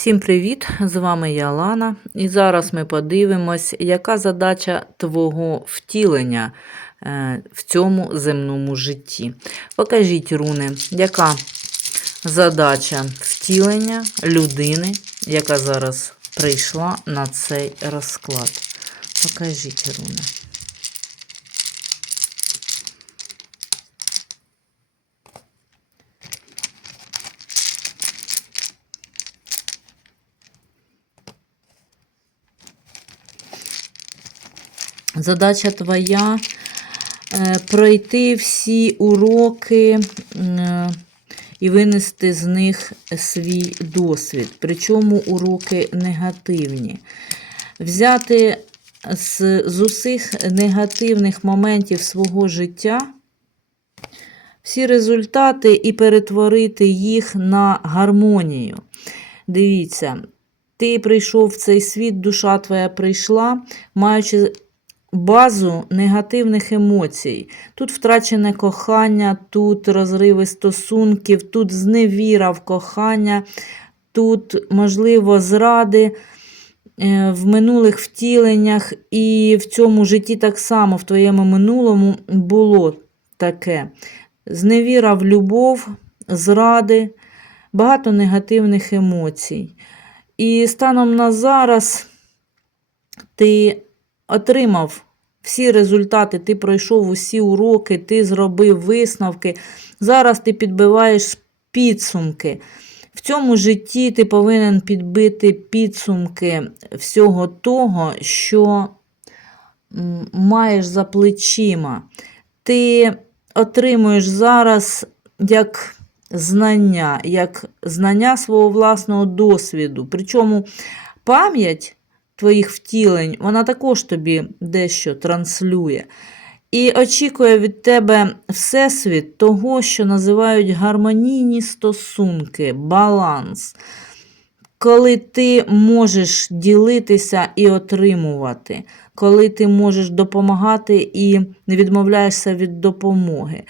Всім привіт! З вами я Лана, і зараз ми подивимось, яка задача твого втілення е, в цьому земному житті. Покажіть, руни, яка задача втілення людини, яка зараз прийшла на цей розклад. Покажіть, руни. Задача твоя е, пройти всі уроки е, і винести з них свій досвід. Причому уроки негативні. Взяти з, з усіх негативних моментів свого життя всі результати і перетворити їх на гармонію. Дивіться, ти прийшов в цей світ, душа твоя прийшла, маючи базу негативних емоцій. Тут втрачене кохання, тут розриви стосунків, тут зневіра в кохання, тут, можливо, зради е, в минулих втіленнях, і в цьому житті так само, в твоєму минулому було таке. Зневіра в любов, зради, багато негативних емоцій. І станом на зараз ти отримав всі результати, ти пройшов усі уроки, ти зробив висновки. Зараз ти підбиваєш підсумки. В цьому житті ти повинен підбити підсумки всього того, що маєш за плечима. Ти отримуєш зараз як знання, як знання свого власного досвіду. Причому пам'ять твоїх втілень, вона також тобі дещо транслює. І очікує від тебе Всесвіт того, що називають гармонійні стосунки, баланс, коли ти можеш ділитися і отримувати, коли ти можеш допомагати і не відмовляєшся від допомоги,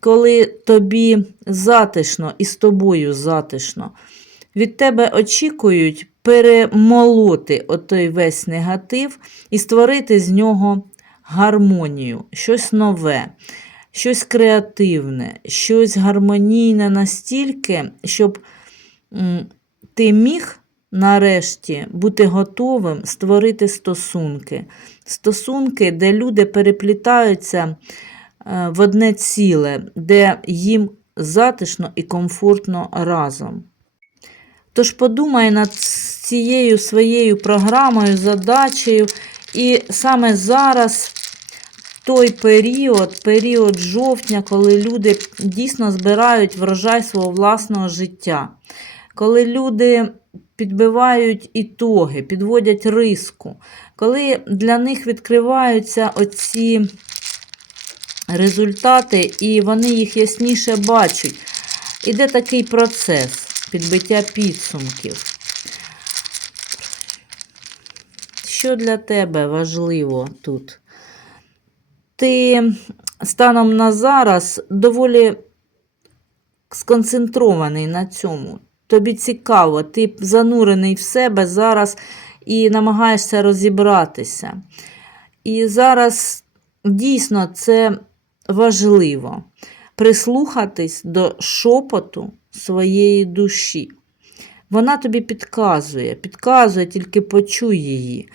коли тобі затишно і з тобою затишно. Від тебе очікують перемолоти отой весь негатив і створити з нього гармонію, щось нове, щось креативне, щось гармонійне настільки, щоб ти міг нарешті бути готовим створити стосунки. Стосунки, де люди переплітаються е, в одне ціле, де їм затишно і комфортно разом. Тож подумай над цією своєю програмою, задачею, і саме зараз той період, період жовтня, коли люди дійсно збирають врожай свого власного життя, коли люди підбивають ітоги, підводять риску, коли для них відкриваються оці результати, і вони їх ясніше бачать. Іде такий процес підбиття підсумків. Що для тебе важливо тут? Ти станом на зараз доволі сконцентрований на цьому. Тобі цікаво, ти занурений в себе зараз і намагаєшся розібратися. І зараз дійсно це важливо прислухатись до шепоту своєї душі. Вона тобі підказує, підказує, тільки почуй її.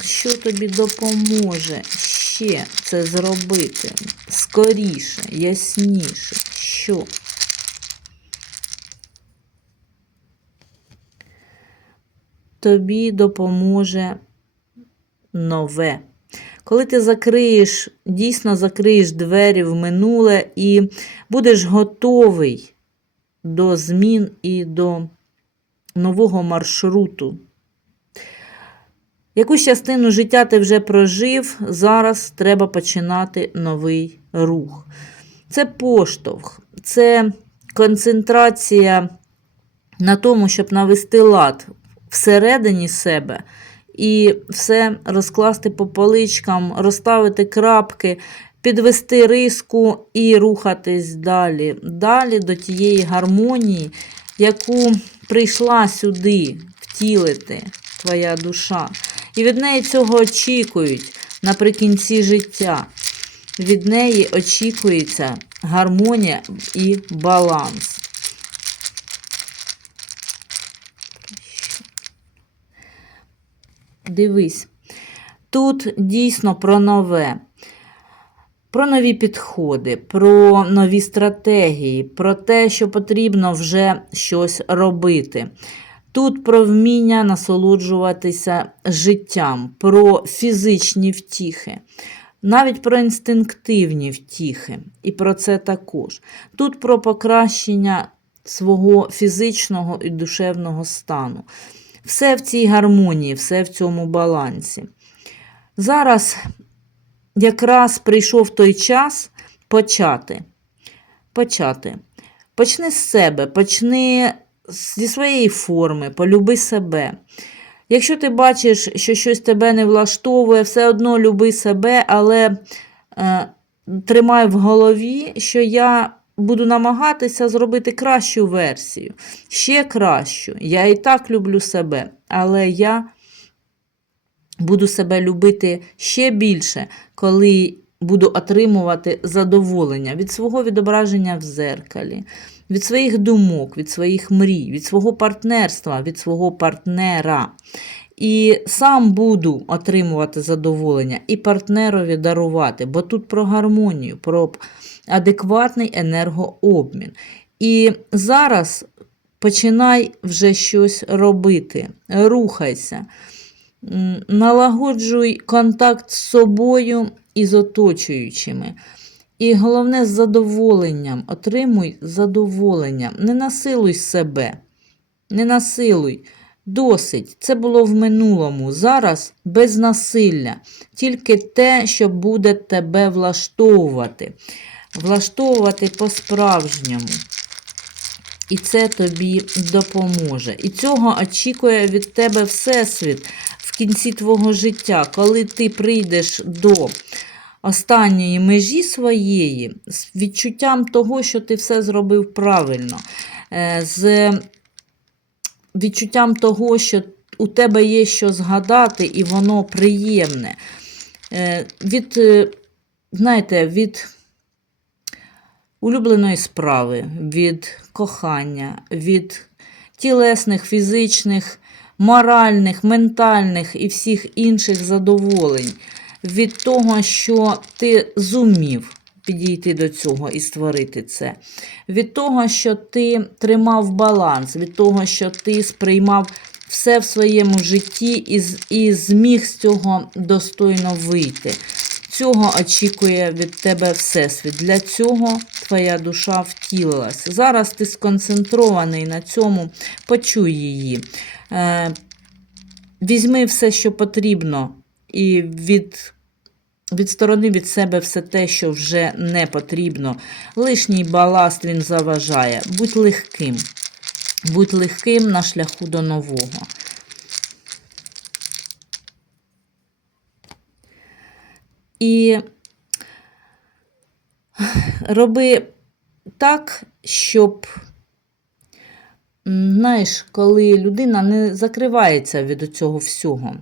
Що тобі допоможе ще це зробити? Скоріше, ясніше. Що? Тобі допоможе нове. Коли ти закриєш, дійсно закриєш двері в минуле і будеш готовий до змін і до нового маршруту. Якусь частину життя ти вже прожив, зараз треба починати новий рух. Це поштовх, це концентрація на тому, щоб навести лад всередині себе і все розкласти по поличкам, розставити крапки підвести риску і рухатись далі, далі до тієї гармонії, яку прийшла сюди втілити твоя душа. І від неї цього очікують наприкінці життя. Від неї очікується гармонія і баланс. Дивись, тут дійсно про нове, про нові підходи, про нові стратегії, про те, що потрібно вже щось робити. Тут про вміння насолоджуватися життям, про фізичні втіхи, навіть про інстинктивні втіхи, і про це також. Тут про покращення свого фізичного і душевного стану. Все в цій гармонії, все в цьому балансі. Зараз якраз прийшов той час почати. Почати. Почни з себе, почни зі своєї форми, полюби себе. Якщо ти бачиш, що щось тебе не влаштовує, все одно люби себе, але е, тримай в голові, що я буду намагатися зробити кращу версію, ще кращу. Я і так люблю себе, але я буду себе любити ще більше, коли буду отримувати задоволення від свого відображення в зеркалі, від своїх думок, від своїх мрій, від свого партнерства, від свого партнера. І сам буду отримувати задоволення і партнерові дарувати, бо тут про гармонію, про адекватний енергообмін. І зараз починай вже щось робити, рухайся, налагоджуй контакт з собою і з оточуючими. І головне, з задоволенням. Отримуй задоволення. Не насилуй себе, не насилуй. Досить. Це було в минулому. Зараз без насилля. Тільки те, що буде тебе влаштовувати. Влаштовувати по-справжньому. І це тобі допоможе. І цього очікує від тебе Всесвіт в кінці твого життя, коли ти прийдеш до останньої межі своєї, з відчуттям того, що ти все зробив правильно, е, з відчуттям того, що у тебе є що згадати, і воно приємне. Е, Від, е, знаєте, від улюбленої справи, від кохання, від тілесних, фізичних, моральних, ментальних і всіх інших задоволень, від того, що ти зумів підійти до цього і створити це, від того, що ти тримав баланс, від того, що ти сприймав все в своєму житті і, і зміг з цього достойно вийти. Цього очікує від тебе Всесвіт. Для цього твоя душа втілилась. Зараз ти сконцентрований на цьому, почуй її. Е, візьми все, що потрібно, і від, відсторони від себе все те, що вже не потрібно. Лишній баласт він заважає. Будь легким. Будь легким на шляху до нового. І роби так, щоб, знаєш, коли людина не закривається від цього всього.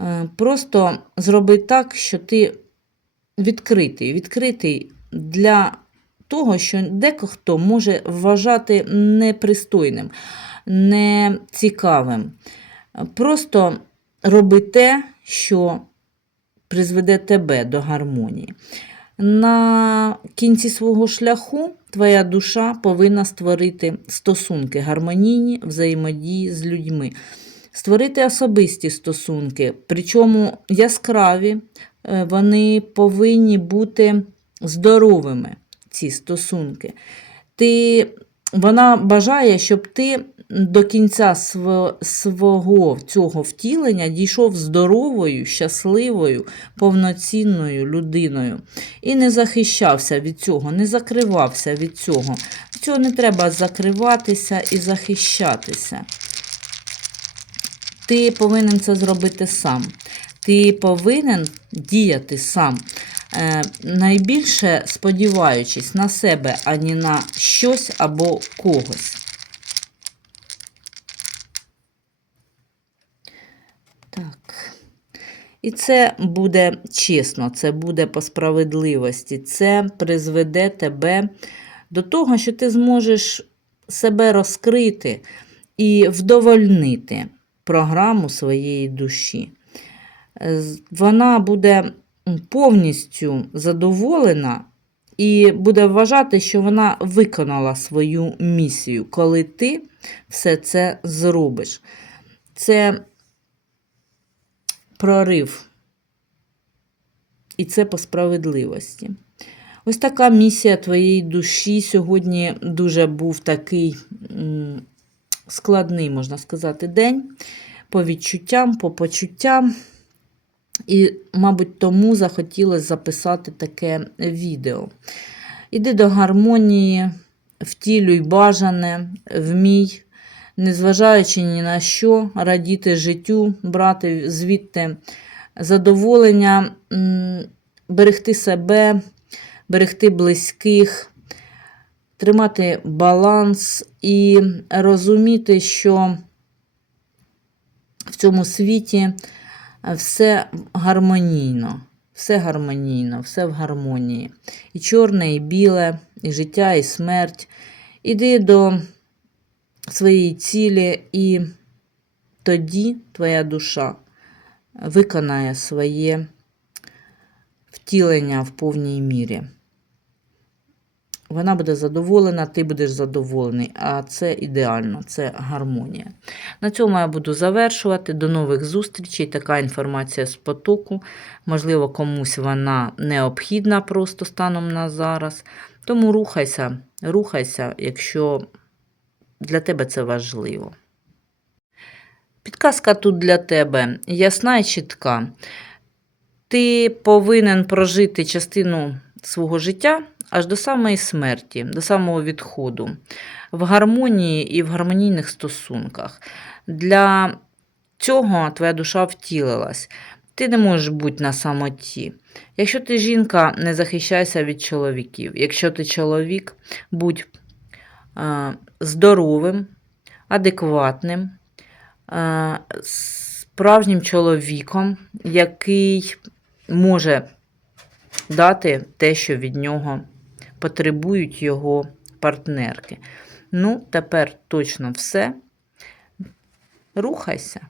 Е, Просто зроби так, що ти відкритий, відкритий для того, що дехто може вважати непристойним, нецікавим. Просто роби те, що призведе тебе до гармонії. На кінці свого шляху твоя душа повинна створити стосунки гармонійні взаємодії з людьми, створити особисті стосунки, причому яскраві, е, вони повинні бути здоровими, ці стосунки. Ти, вона бажає, щоб ти до кінця свого цього втілення дійшов здоровою, щасливою, повноцінною людиною. І не захищався від цього, не закривався від цього. Цього не треба закриватися і захищатися. Ти повинен це зробити сам. Ти повинен діяти сам. е, найбільше сподіваючись на себе, ані на щось або когось. Так. І це буде чесно, це буде по справедливості. Це призведе тебе до того, що ти зможеш себе розкрити і вдовольнити програму своєї душі. Вона буде повністю задоволена і буде вважати, що вона виконала свою місію, коли ти все це зробиш. Це прорив. І це по справедливості. Ось така місія твоєї душі. Сьогодні дуже був такий складний, можна сказати, день по відчуттям, по почуттям. І, мабуть, тому захотілося записати таке відео. Іди до гармонії, втілюй бажане, вмій, незважаючи ні на що, радіти життю, брати звідти задоволення, берегти себе, берегти близьких, тримати баланс і розуміти, що в цьому світі все гармонійно, все гармонійно, все в гармонії. І чорне, і біле, і життя, і смерть. Іди до своєї цілі, і тоді твоя душа виконає своє втілення в повній мірі. Вона буде задоволена, ти будеш задоволений, а це ідеально, це гармонія. На цьому я буду завершувати. До нових зустрічей. Така інформація з потоку. Можливо, комусь вона необхідна просто станом на зараз. Тому рухайся, рухайся, якщо для тебе це важливо. Підказка тут для тебе ясна і чітка. Ти повинен прожити частину свого життя аж до самої смерті, до самого відходу, в гармонії і в гармонійних стосунках. Для цього твоя душа втілилась. Ти не можеш бути на самоті. Якщо ти жінка, не захищайся від чоловіків. Якщо ти чоловік, будь е, здоровим, адекватним, е, справжнім чоловіком, який може дати те, що від нього потребують його партнерки. Ну, тепер точно все. Рухайся.